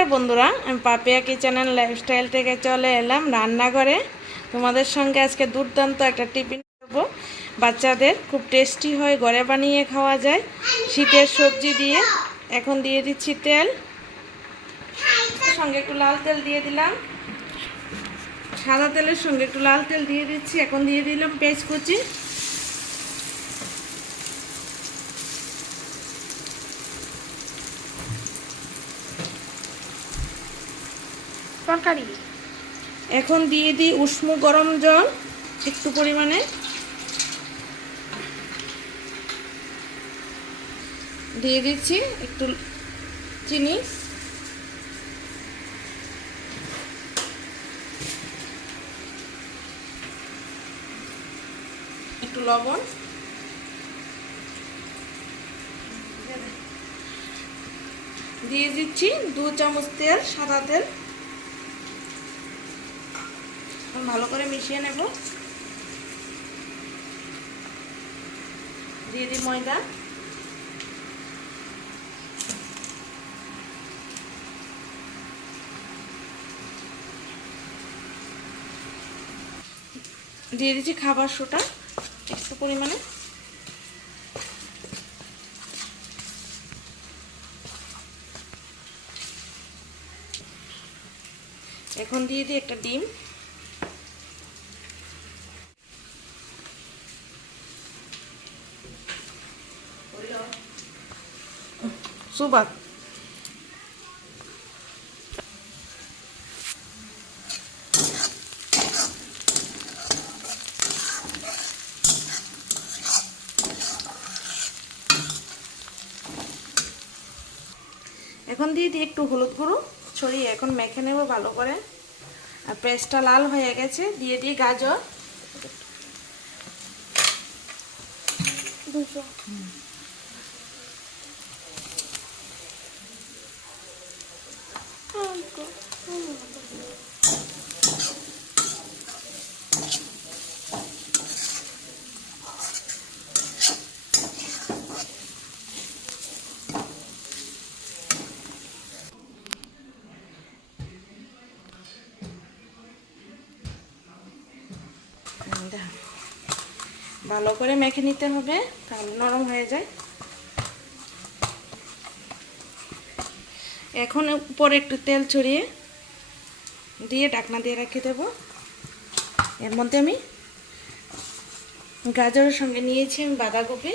নমস্কার বন্ধুরা, আমি পাপিয়া কিচেন লাইফস্টাইল থেকে চলে এলাম রান্নাঘরে। তোমাদের সঙ্গে আজকে দুর্দান্ত একটা টিফিন করব বাচ্চাদের খুব টেস্টি হয়, ঘরে বানিয়ে খাওয়া যায়। শীতের সবজি দিয়ে, এখন দিয়ে দিচ্ছি তেল। সঙ্গে একটু লাল তেল দিয়ে দিলাম। সাদা তেলের সঙ্গে একটু লাল তেল দিয়ে দিচ্ছি। এখন দিয়ে দিলাম পেঁয়াজ কুচি। তরকারি? এখন দিয়ে দিই উষ্ণ গরম জল, একটু পরিমাণে। দিয়ে দিচ্ছি একটু চিনি। একটু লবণ। দিয়ে দিচ্ছি দু চামচ তেল, সাদা তেল। এখন ভালো করে মিশিয়ে নেব। দিয়ে দিই ময়দা। দিয়ে দিচ্ছি খাবার সোটা, একটু পরিমাণে। এখন দিয়ে দিই একটা ডিম। সুবাদ। এখন দিয়ে দিই একটু হলুদ গুঁড়ো। ছড়িয়ে এখন মেখে নেব ভালো করে। আর পেস্টটা লাল হয়ে গেছে, দিয়ে দিই গাজর। দুশো। ভালো করে মেখে নিতে হবে, তাহলে নরম হয়ে যায়। এখন উপরে একটু তেল ছড়িয়ে দিয়ে ঢাকনা দিয়ে রেখে দেব। এর মধ্যে আমি গাজরের সঙ্গে নিয়েছি আমি বাঁধাকপি।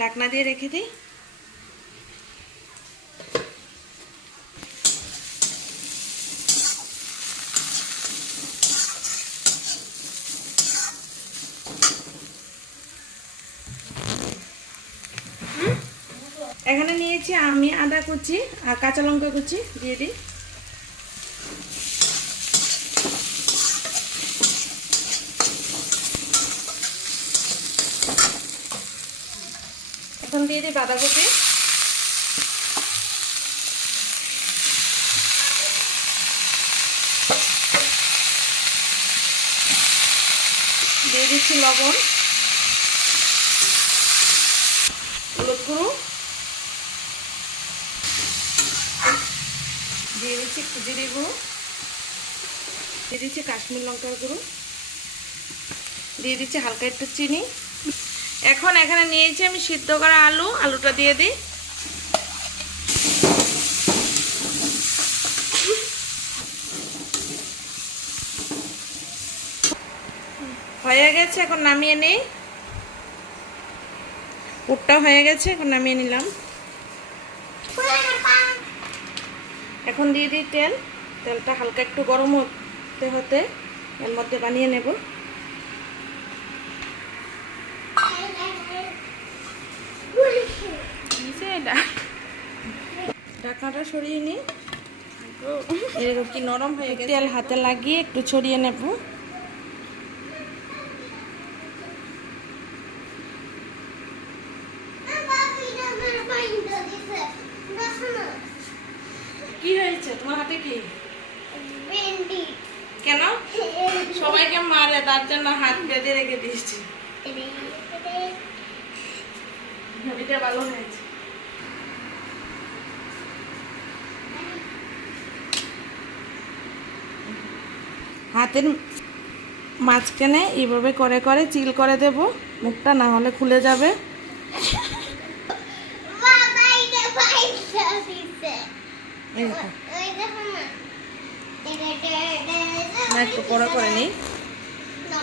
ঢাকনা দিয়ে রেখে দিই। নিয়েছি আমি আদা কুচি আর কাঁচা লঙ্কা কুচি দিয়ে দিই। এখন দিয়ে দিই বাঁধাকপি। দিয়ে দিচ্ছি লবণ হলুদ গুঁড়ো দিয়ে দিচ্ছি একটু গুঁড়ো। দিয়ে দিচ্ছি কাশ্মীর লঙ্কার গুঁড়ো। দিয়ে দিচ্ছি হালকা একটু চিনি। এখন এখানে নিয়েছি আমি সিদ্ধ করা আলু, আলুটা দিয়ে দিই। হয়ে গেছে, এখন নামিয়ে নেই। পুরটা হয়ে গেছে, এখন নামিয়ে নিলাম। এখন দিয়ে দিই তেল। তেলটা হালকা একটু গরম হতে হতে এর মধ্যে বানিয়ে নেব। ঢাকনাটা সরিয়ে নিই। এরকম কি নরম হয়ে গেছে? তেল হাতে লাগিয়ে একটু ছড়িয়ে নেব কি হয়েছে তোমার হাতে কি ভেন্ডি কেন সবাইকে মারে? তার জন্য হাত বেঁধে রেখে দিয়েছি। হাতের মাঝখানে এইভাবে করে করে চিল করে দেব। মুখটা না হলে খুলে যাবে। একটু বড় করে নিই।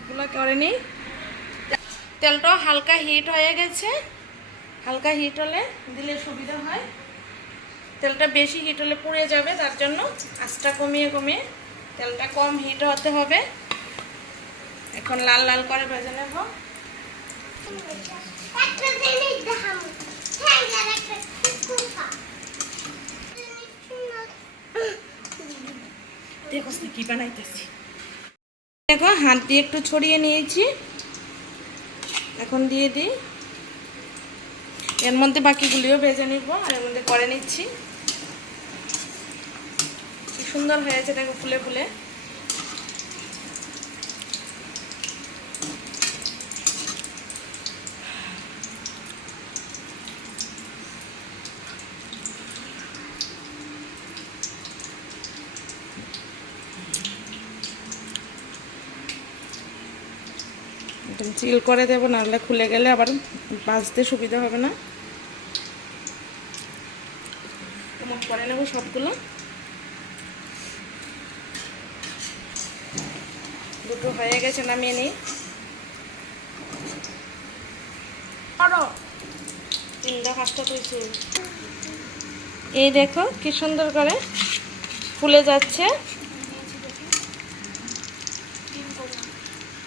সবগুলো করে নিই তেলটা হালকা হিট হয়ে গেছে। হালকা হিট হলে দিলে সুবিধা হয়। তেলটা বেশি হিট হলে পুড়ে যাবে, তার জন্য আঁচটা কমিয়ে কমিয়ে তেলটা কম হিট হতে হবে। এখন লাল লাল করে ভেজে নেব। দেখো কি বানাইতেছি। দেখো, হাত দিয়ে একটু ছড়িয়ে নিয়েছি। এখন দিয়ে দিই। এর মধ্যে বাকিগুলিও ভেজে নিব, আর এর মধ্যে করে নিচ্ছি। কি সুন্দর হয়েছে দেখো ফুলে ফুলে। চিল করে দেবো, নাহলে খুলে গেলে আবার বাঁচতে সুবিধা হবে না। করে নেব সবগুলো। দুটো হয়ে গেছে, নামিয়ে নিই। এই দেখো কি সুন্দর করে ফুলে যাচ্ছে।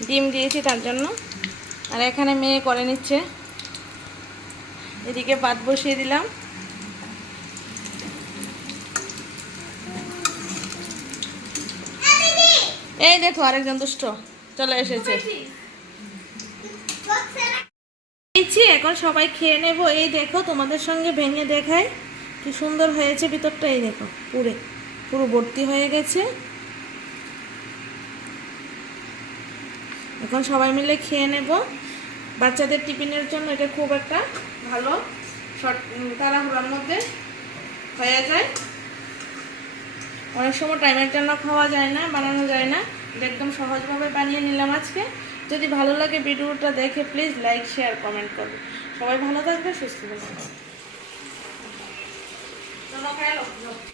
ডিম দিয়েছি তার জন্য। আর এখানে মেয়ে করে নিচ্ছে। এদিকে ভাত বসিয়ে দিলাম। এই দেখো, আরেকজন দুষ্ট চলে এসেছে। এখন সবাই খেয়ে নেব। এই দেখো, তোমাদের সঙ্গে ভেঙে দেখায় কি সুন্দর হয়েছে ভিতরটা, এই দেখো পুরে পুরো ভর্তি হয়ে গেছে। এখন সবাই মিলে খেয়ে নেব। বাচ্চাদের টিফিনের জন্য এটা খুব একটা ভালো শর্ট তাড়াহুড়ার মধ্যে হয়ে যায়। অনেক সময় টাইমের জন্য খাওয়া যায় না, বানানো যায় না। একদম সহজভাবে বানিয়ে নিলাম আজকে। যদি ভালো লাগে ভিডিওটা দেখে প্লিজ লাইক শেয়ার কমেন্ট করবে। সবাই ভালো থাকবে, সুস্থ থাকবে।